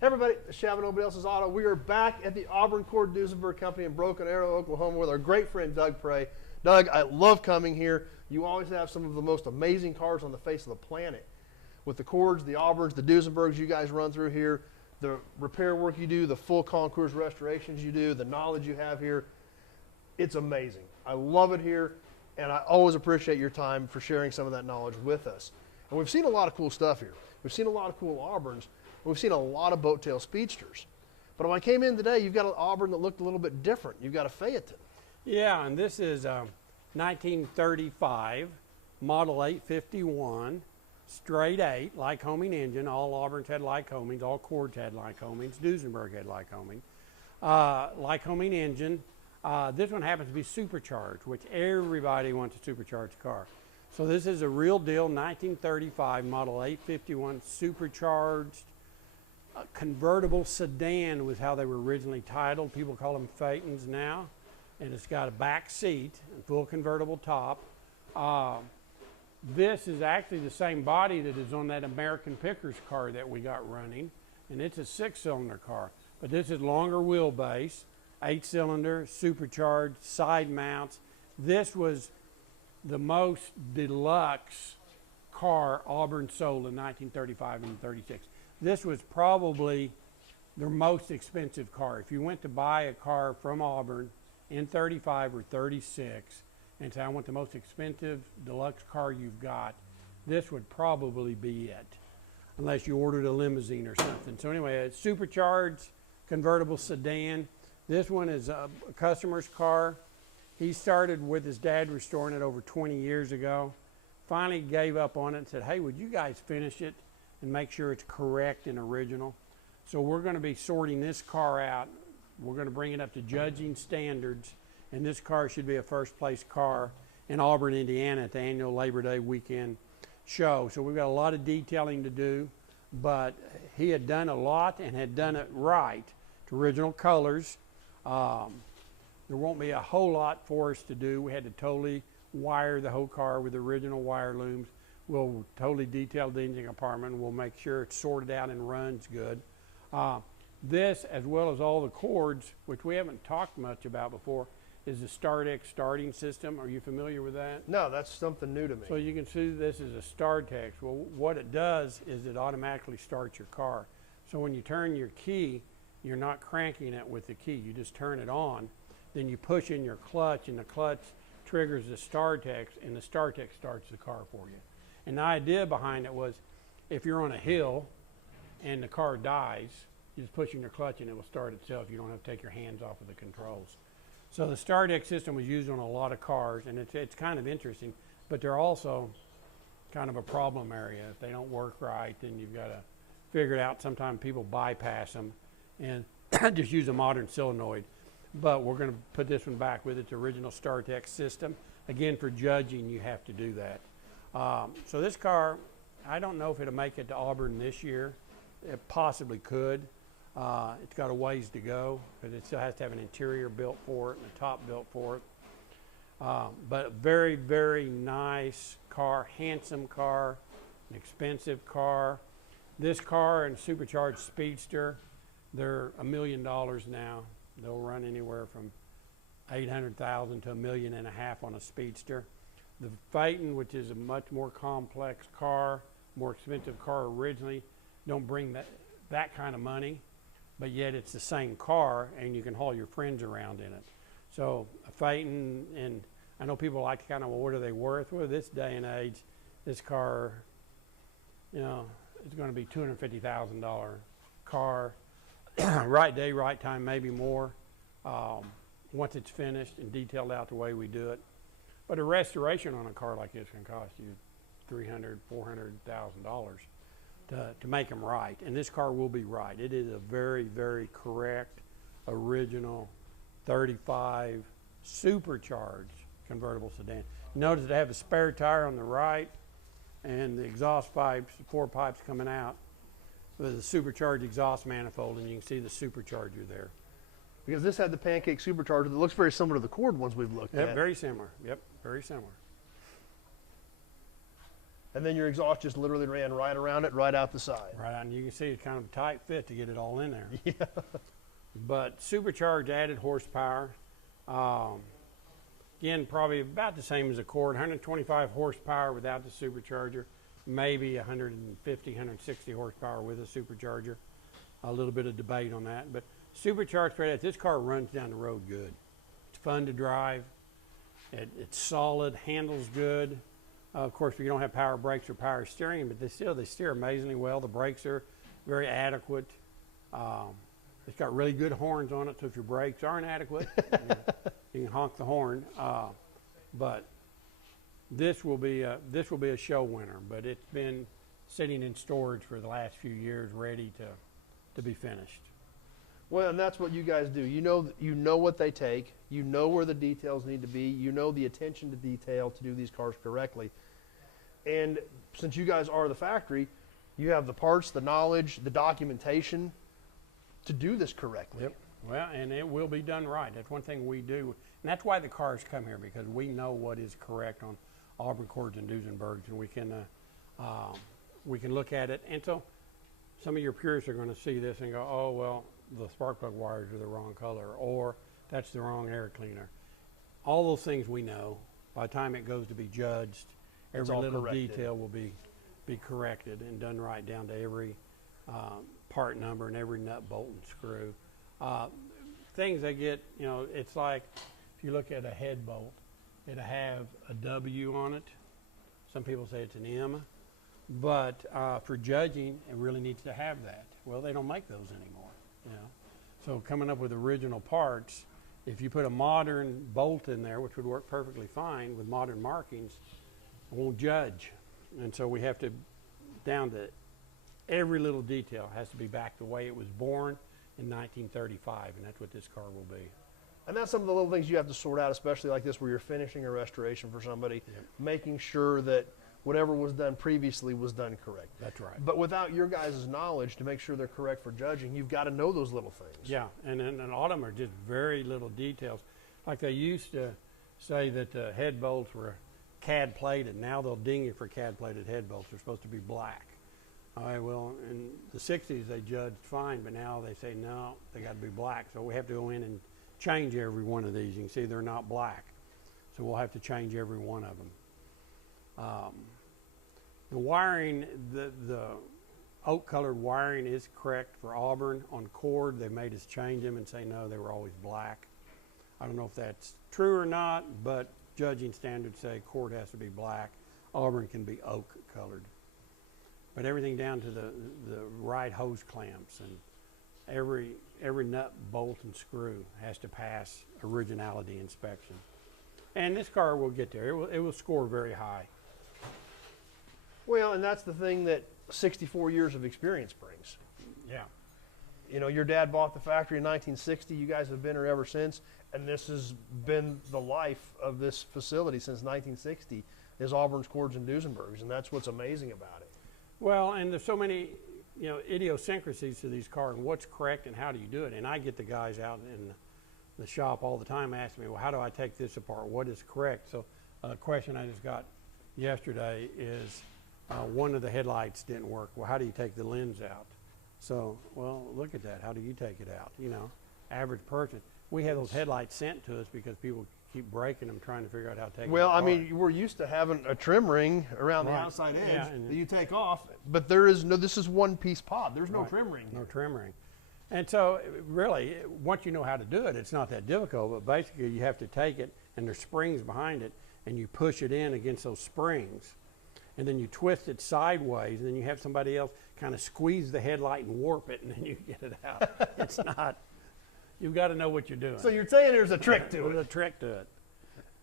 Hey everybody, it's Shavin' Nobody Else's Auto. We are back at the Auburn Cord Duesenberg Company in Broken Arrow, Oklahoma with our great friend Doug Prey. Doug, I love coming here. You always have some of the most amazing cars on the face of the planet. With the Cords, the Auburns, the Duesenbergs you guys run through here, the repair work you do, the full concours restorations you do, the knowledge you have here, it's amazing. I love it here, and I always appreciate your time for sharing some of that knowledge with us. And we've seen a lot of cool stuff here. We've seen a lot of cool Auburns. We've seen a lot of boat tail speedsters. But when I came in today, you've got an Auburn that looked a little bit different. You've got a Phaeton. Yeah, and this is 1935 Model 851, straight 8, Lycoming engine. All Auburns had Lycomings, all Cords had Lycomings, Duesenberg had Lycoming. Lycoming engine. This one happens to be supercharged, which everybody wants a supercharged car. So this is a real deal 1935 Model 851 supercharged. Convertible sedan was how they were originally titled. People call them Phaetons now. And it's got a back seat and full convertible top. This is actually the same body that is on that American Pickers car that we got running. And it's a 6-cylinder car. But this is longer wheelbase, 8-cylinder, supercharged, side mounts. This was the most deluxe car Auburn sold in 1935 and 36. This was probably their most expensive car. If you went to buy a car from Auburn in 35 or 36 and say, I want the most expensive deluxe car you've got, this would probably be it, unless you ordered a limousine or something. So anyway, a supercharged convertible sedan. This one is a customer's car. He started with his dad restoring it over 20 years ago. Finally gave up on it and said, hey, would you guys finish it and make sure it's correct and original? So we're going to be sorting this car out. We're going to bring it up to judging standards, and this car should be a first place car in Auburn, Indiana at the annual Labor Day weekend show. So we've got a lot of detailing to do, but he had done a lot and had done it right to original colors. There won't be a whole lot for us to do. We had to totally wire the whole car with original wire looms. We'll totally detail the engine compartment. We'll make sure it's sorted out and runs good. This, as well as all the Cords, which we haven't talked much about before, is the StarTech starting system. Are you familiar with that? No, that's something new to me. So you can see this is a StarTech. Well, what it does is it automatically starts your car. So when you turn your key, you're not cranking it with the key. You just turn it on. Then you push in your clutch, and the clutch triggers the StarTech, and the StarTech starts the car for you. And the idea behind it was, if you're on a hill and the car dies, you just push in your clutch and it will start itself. You don't have to take your hands off of the controls. So the StarTech system was used on a lot of cars, and it's kind of interesting, but they're also kind of a problem area. If they don't work right, then you've got to figure it out. Sometimes people bypass them and just use a modern solenoid. But we're going to put this one back with its original StarTech system. Again, for judging, you have to do that. So this car, I don't know if it'll make it to Auburn this year. It possibly could. It's got a ways to go because it still has to have an interior built for it and a top built for it. But a very, very nice car, handsome car, an expensive car. This car and Supercharged Speedster, they're $1 million now. They'll run anywhere from $800,000 to $1.5 million on a Speedster. The Phaeton, which is a much more complex car, more expensive car originally, don't bring that kind of money, but yet it's the same car and you can haul your friends around in it. So a Phaeton, and I know people like to kind of, well, what are they worth? Well, this day and age, this car, you know, it's going to be $250,000 car. Right day, right time, maybe more, once it's finished and detailed out the way we do it. But a restoration on a car like this can cost you $300,000, $400,000 to make them right. And this car will be right. It is a very, very correct, original 35 supercharged convertible sedan. Notice they have a spare tire on the right and the exhaust pipes, 4 pipes coming out with a supercharged exhaust manifold, and you can see the supercharger there. Because this had the pancake supercharger that looks very similar to the Cord ones we've looked at. Very similar. Yep, very similar. And then your exhaust just literally ran right around it, right out the side. Right, and you can see it's kind of a tight fit to get it all in there. Yeah. But Supercharged added horsepower. Again, probably about the same as a Cord, 125 horsepower without the Supercharger, maybe 150, 160 horsepower with a Supercharger. A little bit of debate on that, but Supercharged straight out, this car runs down the road good. It's fun to drive. It's solid, handles good. Of course, you don't have power brakes or power steering, but they steer amazingly well. The brakes are very adequate. It's got really good horns on it, so if your brakes aren't adequate, you can honk the horn. But this will be a show winner. But it's been sitting in storage for the last few years, ready to be finished. Well, and that's what you guys do. You know what they take. You know where the details need to be. You know the attention to detail to do these cars correctly. And since you guys are the factory, you have the parts, the knowledge, the documentation to do this correctly. Yep. Well, and it will be done right. That's one thing we do. And that's why the cars come here, because we know what is correct on Auburn Cords and Duesenbergs, and we can look at it. And so some of your purists are going to see this and go, oh, well, the spark plug wires are the wrong color, or that's the wrong air cleaner. All those things we know. By the time it goes to be judged, every little detail will be corrected and done right down to every part number and every nut, bolt, and screw. Things that get, it's like if you look at a head bolt, it'll have a W on it. Some people say it's an M, but for judging, it really needs to have that. Well, they don't make those anymore. So coming up with original parts, if you put a modern bolt in there, which would work perfectly fine with modern markings, it won't judge. And so we have to, down to every little detail has to be back the way it was born in 1935, and that's what this car will be. And that's some of the little things you have to sort out, especially like this where you're finishing a restoration for somebody, making sure that whatever was done previously was done correct. That's right. But without your guys' knowledge to make sure they're correct for judging, you've got to know those little things. Yeah, and a lot of them are just very little details. Like they used to say that the head bolts were cad plated. Now they'll ding you for cad plated head bolts. They're supposed to be black. All right, well, in the 60s they judged fine, but now they say no, they got to be black. So we have to go in and change every one of these. You can see they're not black. So we'll have to change every one of them. The wiring, the oak-colored wiring is correct for Auburn. On Cord, they made us change them and say no, they were always black. I don't know if that's true or not, but judging standards say Cord has to be black. Auburn can be oak-colored. But everything down to the right hose clamps and every nut, bolt, and screw has to pass originality inspection. And this car will get there. It will score very high. Well, and that's the thing that 64 years of experience brings. Yeah. Your dad bought the factory in 1960. You guys have been here ever since, and this has been the life of this facility since 1960 is Auburn's Cords and Duesenbergs, and that's what's amazing about it. Well, and there's so many, idiosyncrasies to these cars and what's correct and how do you do it. And I get the guys out in the shop all the time asking me, well, how do I take this apart? What is correct? So a question I just got yesterday is one of the headlights didn't work. Well, how do you take the lens out? So, well, look at that. How do you take it out? Average person. We have those headlights sent to us because people keep breaking them trying to figure out how to take them apart. I mean, we're used to having a trim ring around the outside edge that you take off, but this is one piece pod. There's no trim ring. No trim ring. And so really, once you know how to do it, it's not that difficult, but basically you have to take it, and there's springs behind it, and you push it in against those springs, and then you twist it sideways, and then you have somebody else kind of squeeze the headlight and warp it, and then you get it out. It's not, you've got to know what you're doing. So you're saying there's a trick to it. There's a trick to it.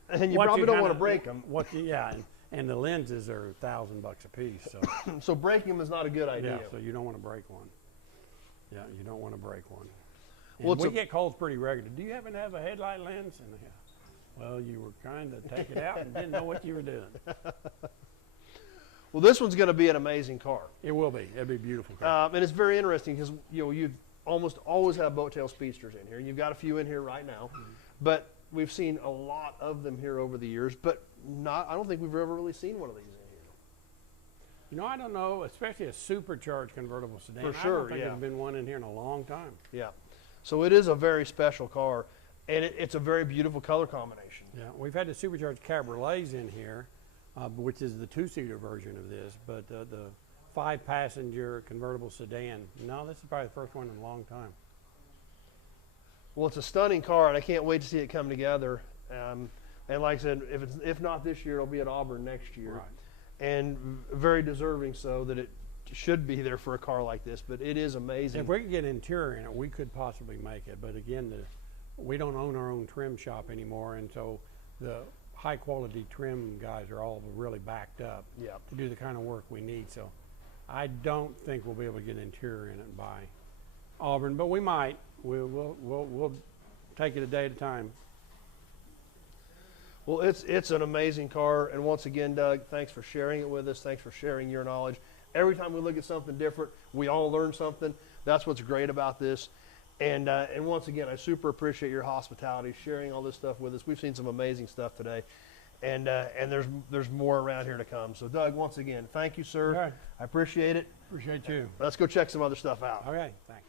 And you probably don't want to break them. And the lenses are $1,000 a piece. So. So breaking them is not a good idea. Yeah, so you don't want to break one. Yeah, you don't want to break one. Well, we get calls pretty regular. Do you happen to have a headlight lens? And well, you were trying to take it out and didn't know what you were doing. Well, this one's going to be an amazing car. It will be. It'll be a beautiful car. And it's very interesting because you almost always have boat tail speedsters in here. You've got a few in here right now, but we've seen a lot of them here over the years. But I don't think we've ever really seen one of these in here. You know, I don't know, especially a supercharged convertible sedan. For I sure, don't think yeah. there's been one in here in a long time. Yeah. So it is a very special car, and it's a very beautiful color combination. Yeah, we've had the supercharged cabriolets in here, which is the two-seater version of this, but the 5-passenger convertible sedan, no, this is probably the first one in a long time. Well, it's a stunning car, and I can't wait to see it come together. And like I said, if not this year, it'll be at Auburn next year. Right. And very deserving so that it should be there for a car like this, but it is amazing. If we could get interior in it, we could possibly make it, but again, we don't own our own trim shop anymore, and so the high-quality trim guys are all really backed up to do the kind of work we need, so I don't think we'll be able to get interior in it by Auburn, but we might. We'll take it a day at a time. Well, it's an amazing car, and once again, Doug, thanks for sharing it with us. Thanks for sharing your knowledge. Every time we look at something different, we all learn something. That's what's great about this. And once again, I super appreciate your hospitality, sharing all this stuff with us. We've seen some amazing stuff today, and there's more around here to come. So, Doug, once again, thank you, sir. All right. I appreciate it. Appreciate you. Let's go check some other stuff out. Okay, thanks.